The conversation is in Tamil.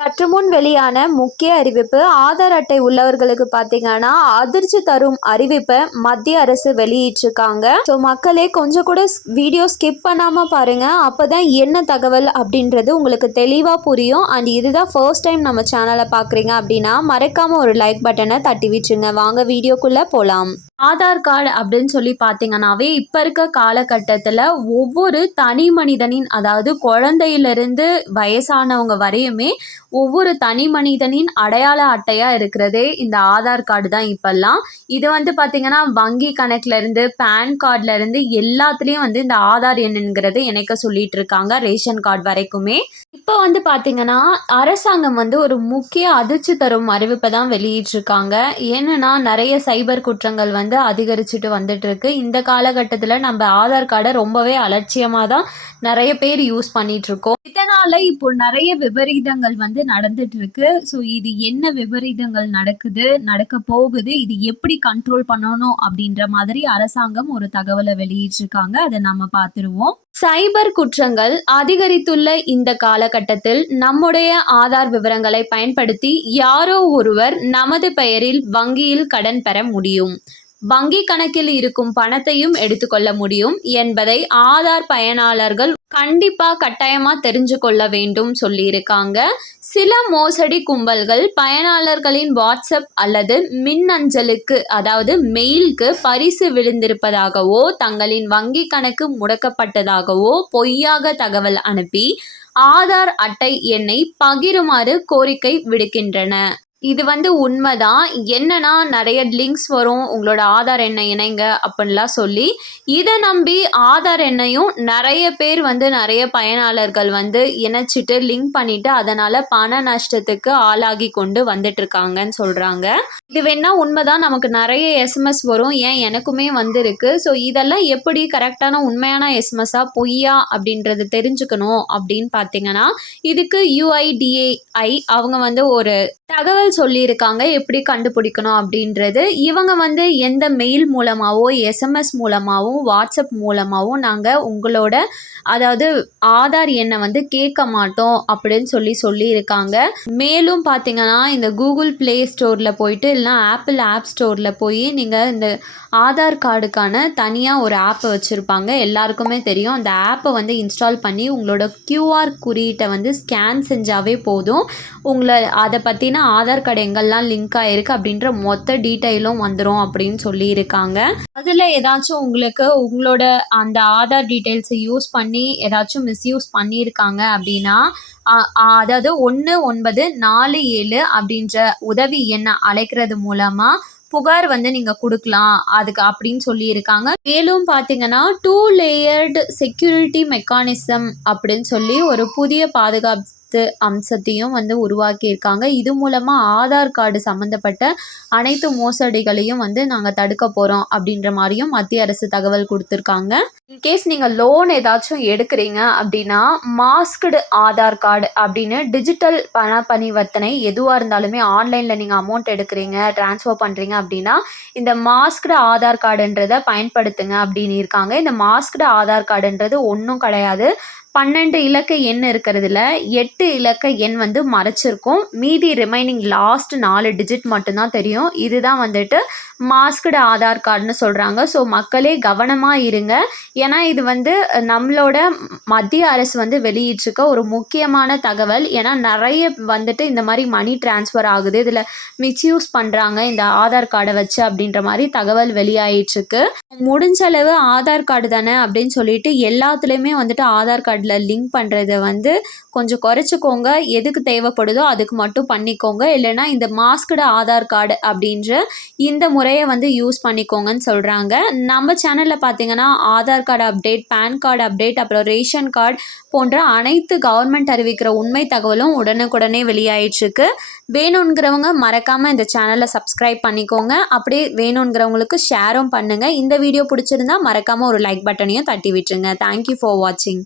சற்று முன் வெளியான முக்கிய அறிவிப்பு ஆதார் அட்டை உள்ளவர்களுக்கு பார்த்தீங்கன்னா அதிர்ச்சி தரும் அறிவிப்பை மத்திய அரசு வெளியிட்டிருக்காங்க. ஸோ மக்களே கொஞ்சம் கூட வீடியோ ஸ்கிப் பண்ணாமல் பாருங்க. அப்போதான் என்ன தகவல் அப்படின்றது உங்களுக்கு தெளிவாக புரியும். அண்ட் இதுதான் ஃபர்ஸ்ட் டைம் நம்ம சேனலை பார்க்குறீங்க அப்படின்னா மறக்காம ஒரு லைக் பட்டனை தட்டி விட்டுருங்க வாங்க வீடியோக்குள்ளே போகலாம் ஆதார் கார்டு அப்படின்னு சொல்லி பார்த்தீங்கன்னாவே இப்போ இருக்க காலகட்டத்தில் ஒவ்வொரு தனி மனிதனின் அதாவது குழந்தையிலிருந்து வயசானவங்க வரையுமே ஒவ்வொரு தனி மனிதனின் அடையாள அட்டையாக இருக்கிறதே இந்த ஆதார் கார்டு தான் இப்போல்லாம். இது வந்து பார்த்திங்கன்னா வங்கி கணக்குலேருந்து பேன் கார்ட்லேருந்து எல்லாத்துலேயும் வந்து இந்த ஆதார் எண்ணுங்கிறது இணைக்க சொல்லிட்டு இருக்காங்க ரேஷன் கார்டு வரைக்குமே. இப்போ வந்து பார்த்திங்கன்னா அரசாங்கம் வந்து ஒரு முக்கிய அதிர்ச்சி தரும் அறிவிப்பை தான் வெளியிட்டிருக்காங்க. ஏன்னா நிறைய சைபர் குற்றங்கள் வந்து அதிகரிச்சுட்டு வந்துட்டு இருக்கு இந்த காலகட்டத்தில் நம்ம ஆதார் கார்டை ரொம்பவே அலட்சியமாக தான் நிறைய பேர் யூஸ் பண்ணிட்டு இருக்கோம் இதனால இப்போ நிறைய விபரீதங்கள் வந்து நடந்துட்டு இருக்கு ஸோ இது என்ன விபரீதங்கள் நடக்குது நடக்க போகுது இது எப்படி கண்ட்ரோல் பண்ணணும் அப்படின்ற மாதிரி அரசாங்கம் ஒரு தகவலை வெளியிட்டிருக்காங்க. அதை நம்ம பார்த்துருவோம். சைபர் குற்றங்கள் அதிகரித்துள்ள இந்த காலகட்டத்தில் நம்முடைய ஆதார் விவரங்களை பயன்படுத்தி யாரோ ஒருவர் நமது பெயரில் வங்கியில் கடன் பெற முடியும். வங்கி கணக்கில் இருக்கும் பணத்தையும் எடுத்துக்கொள்ள முடியும் என்பதை ஆதார் பயனாளர்கள் கண்டிப்பாக கட்டாயமாக தெரிஞ்சு கொள்ள வேண்டும் சொல்லியிருக்காங்க. சில மோசடி கும்பல்கள் பயனாளர்களின் வாட்ஸ்அப் அல்லது மின்னஞ்சலுக்கு அதாவது மெயிலுக்கு பரிசு விழுந்திருப்பதாகவோ தங்களின் வங்கி கணக்கு முடக்கப்பட்டதாகவோ பொய்யாக தகவல் அனுப்பி ஆதார் அட்டை எண்ணை பகிருமாறு கோரிக்கை விடுக்கின்றன. இது வந்து உண்மைதான். என்னன்னா நிறைய லிங்க்ஸ் வரும். உங்களோட ஆதார் எண்ணை இணைங்க அப்படின்லாம் சொல்லி இதை நம்பி ஆதார் எண்ணையும் நிறைய பேர் வந்து நிறைய பயனாளர்கள் வந்து இணைச்சிட்டு லிங்க் பண்ணிட்டு அதனால் பண நஷ்டத்துக்கு ஆளாகி கொண்டு வந்துட்டு இருக்காங்கன்னு சொல்கிறாங்க இது வேணா உண்மைதான். நமக்கு நிறைய எஸ்எம்எஸ் வரும். ஏன்? எனக்குமே வந்திருக்கு. ஸோ இதெல்லாம் எப்படி கரெக்டான உண்மையான எஸ்எம்எஸ்ஸாக பொய்யா அப்படின்றது தெரிஞ்சுக்கணும் அப்படின்னு பார்த்தீங்கன்னா இதுக்கு யுஐடிஏஐ அவங்க வந்து ஒரு தகவல் சொல்லியிருக்காங்க. எப்படி கண்டுபிடிக்கணும் அப்படின்றது. இவங்க வந்து எந்த மெயில் மூலமாகவோ எஸ்எம்எஸ் மூலமாகவும் வாட்ஸ்அப் மூலமாகவும் நாங்கள் உங்களோட அதாவது ஆதார் எண்ணை வந்து கேட்க மாட்டோம் அப்படின்னு சொல்லி சொல்லியிருக்காங்க. மேலும் பார்த்தீங்கன்னா இந்த கூகுள் ப்ளே ஸ்டோரில் போயிட்டு ஆப்பிள்னா ஆப்பிள் ஆப் ஸ்டோரில் போய் நீங்கள் இந்த ஆதார் கார்டுக்கான தனியாக ஒரு ஆப்பை வச்சுருப்பாங்க. எல்லாருக்குமே தெரியும். அந்த ஆப்பை வந்து இன்ஸ்டால் பண்ணி உங்களோட க்யூஆர் குறியீட்டை வந்து ஸ்கேன் செஞ்சாவே போதும். உங்களை அதை பற்றின ஆதார் கார்டு எங்கெல்லாம் லிங்க் ஆகிருக்கு அப்படின்ற மொத்த டீட்டெயிலும் வந்துடும் அப்படின்னு சொல்லியிருக்காங்க. அதில் ஏதாச்சும் உங்களுக்கு உங்களோட அந்த ஆதார் டீட்டெயில்ஸை யூஸ் பண்ணி ஏதாச்சும் மிஸ்யூஸ் பண்ணியிருக்காங்க அப்படின்னா அதாவது ஒன்று ஒன்பது நாலு ஏழு அப்படின்ற உதவி எண்ணை அழைக்கிறது மூலமாக புகார் வந்து நீங்கள் கொடுக்கலாம். அதுக்கு அப்படின்னு சொல்லியிருக்காங்க. மேலும் பார்த்தீங்கன்னா டூ லேயர்டு செக்யூரிட்டி மெக்கானிசம் அப்படின்னு சொல்லி ஒரு புதிய பாதுகாப்பு பத்து அம்சத்தையும் வந்து உருவாக்கியிருக்காங்க. இது மூலமாக ஆதார் கார்டு சம்மந்தப்பட்ட அனைத்து மோசடிகளையும் வந்து நாங்கள் தடுக்க போகிறோம் அப்படின்ற மாதிரியும் மத்திய அரசு தகவல் கொடுத்துருக்காங்க. இன்கேஸ் நீங்கள் லோன் ஏதாச்சும் எடுக்கிறீங்க அப்படின்னா மாஸ்க்டு ஆதார் கார்டு அப்படின்னு டிஜிட்டல் பண பரிவர்த்தனை எதுவாக இருந்தாலுமே ஆன்லைனில் நீங்கள் அமௌண்ட் எடுக்கிறீங்க ட்ரான்ஸ்ஃபர் பண்ணுறீங்க அப்படின்னா இந்த மாஸ்க்டு ஆதார் கார்டுன்றதை பயன்படுத்துங்க அப்படின்னு இருக்காங்க. இந்த மாஸ்க்டு ஆதார் கார்டுன்றது ஒன்றும் கிடையாது. பன்னெண்டு இலக்க எண் இருக்கிறதுல எட்டு இலக்க எண் வந்து மறைச்சிருக்கும். மீதி ரிமைனிங் லாஸ்ட் நாலு டிஜிட் மட்டும்தான் தெரியும். இதுதான் வந்துட்டு மாஸ்க்டு ஆதார் கார்டுன்னு சொல்கிறாங்க ஸோ மக்களே கவனமாக இருங்க. ஏன்னா இது வந்து நம்மளோட மத்திய அரசு வந்து வெளியிட்டிருக்க ஒரு முக்கியமான தகவல். ஏன்னா நிறைய வந்துட்டு இந்த மாதிரி மணி டிரான்ஸ்ஃபர் ஆகுது. இதில் மிஸ்யூஸ் பண்ணுறாங்க இந்த ஆதார் கார்டை வச்சு அப்படின்ற மாதிரி தகவல் வெளியாயிட்டுருக்கு. முடிஞ்ச அளவு ஆதார் கார்டு தானே அப்படின்னு சொல்லிட்டு எல்லாத்துலேயுமே வந்துட்டு ஆதார் கார்டு கார்டில் லிங்க் பண்ணுறத வந்து கொஞ்சம் குறைச்சிக்கோங்க. எதுக்கு தேவைப்படுதோ அதுக்கு மட்டும் பண்ணிக்கோங்க. இல்லைனா இந்த மாஸ்க்டு ஆதார் கார்டு அப்படின்ற இந்த முறையை வந்து யூஸ் பண்ணிக்கோங்கன்னு சொல்கிறாங்க நம்ம சேனலில் பார்த்தீங்கன்னா Aadhaar card update PAN card update அப்புறம் ரேஷன் கார்டு போன்ற அனைத்து கவர்மெண்ட் அறிவிக்கிற உண்மை தகவலும் உடனுக்குடனே வெளியாயிட்ருக்கு வேணுங்கிறவங்க மறக்காமல் இந்த சேனலை சப்ஸ்கிரைப் பண்ணிக்கோங்க. அப்படியே வேணுங்கிறவங்களுக்கு ஷேரும் பண்ணுங்கள் இந்த வீடியோ பிடிச்சிருந்தா மறக்காமல் ஒரு லைக் பட்டனையும் தட்டி விட்டுருங்க தேங்க்யூ ஃபார் வாட்சிங்